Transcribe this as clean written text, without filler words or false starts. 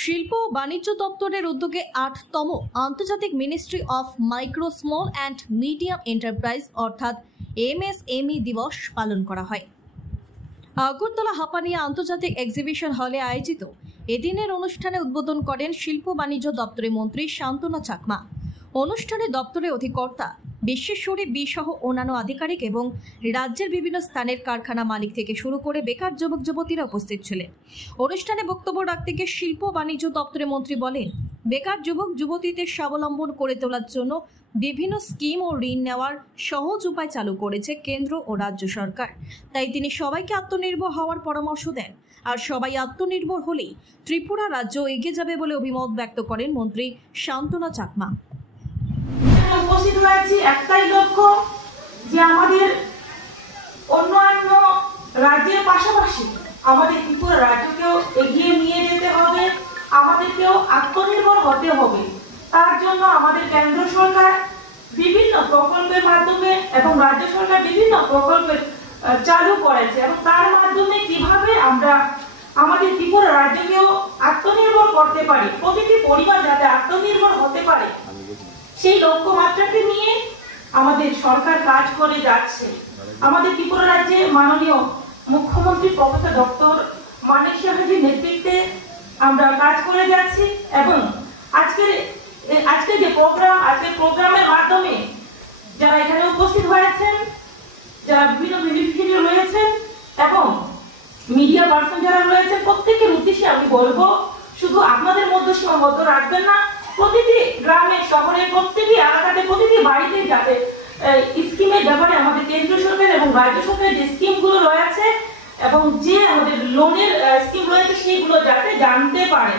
শিল্প ও বাণিজ্য দপ্তরের উদ্যোগে ৮তম আন্তর্জাতিক ministry of micro small and medium enterprise অর্থাৎ MSME দিবস পালন করা হয়। আগরতলা হাপানিয়া আন্তর্জাতিক এক্সিবিশন হলে আয়োজিত এদিনের অনুষ্ঠানে উদ্বোধন করেন শিল্প বাণিজ্য দপ্তরের মন্ত্রী শান্তনা চাকমা। অনুষ্ঠানে দপ্তরের অধিকর্তা বিশ্বেশ্বরী বি সহ অন্যান্য আধিকারিক এবং রাজ্যের বিভিন্ন স্থানের কারখানা মালিক থেকে শুরু করে বেকার যুবক যুবতীরা উপস্থিত ছিলেন। অনুষ্ঠানে বক্তব্য রাখতে গিয়ে শিল্প বাণিজ্য দপ্তরের মন্ত্রী বলেন, বেকার যুবক যুবতীদের স্বাবলম্বন করে তোলার জন্য বিভিন্ন স্কিম ও ঋণ নেওয়ার সহজ উপায় চালু করেছে কেন্দ্র ও রাজ্য সরকার। তাই তিনি সবাইকে আত্মনির্ভর হওয়ার পরামর্শ দেন। আর সবাই আত্মনির্ভর হলেই ত্রিপুরা রাজ্য এগিয়ে যাবে বলে অভিমত ব্যক্ত করেন মন্ত্রী শান্তনা চাকমা। উপস্থিত হয়েছি একটাই লক্ষ্য, যে আমাদের অন্যান্য রাজ্যের পাশাপাশি আমাদের ত্রিপুরা রাজ্যকেও এগিয়ে নিয়ে যেতে হবে, আমাদেরকেও আত্মনির্ভর হতে হবে। তার জন্য আমাদের কেন্দ্র সরকার বিভিন্ন প্রকল্পের মাধ্যমে এবং রাজ্য সরকার বিভিন্ন প্রকল্প চালু করেছে, এবং তার মাধ্যমে কিভাবে আমরা আমাদের ত্রিপুরা রাজ্যকেও আত্মনির্ভর করতে পারি, প্রতিটি পরিবার যাতে আত্মনির্ভর হতে পারে, সেই লক্ষ্যমাত্রাকে নিয়ে আমাদের সরকার কাজ করে যাচ্ছে। আমাদের ত্রিপুরা রাজ্যে মাননীয় মুখ্যমন্ত্রী প্রফেসর ডক্টর মানিক সাহাজির নেতৃত্বে আমরা কাজ করে যাচ্ছি, এবং আজকে যে প্রোগ্রামের মাধ্যমে যারা এখানে উপস্থিত হয়েছেন, যারা বিভিন্ন বেনিফিশিয়ারি রয়েছেন এবং মিডিয়া পার্সন যারা রয়েছেন, প্রত্যেকের উদ্দেশ্যে আমি বলবো, শুধু আপনাদের মধ্যে সীমাবদ্ধ রাখবেন না, প্রতিটি গ্রামে শহরে প্রতিটি এলাকাতে প্রতিটি বাড়িতে যাতে স্কিমের ব্যাপারে আমাদের কেন্দ্র সরকার এবং রাজ্য সরকারের যে স্কিমগুলো রয়েছে এবং যে আমাদের লোনের স্কিম রয়েছে সেইগুলো যাতে জানতে পারে।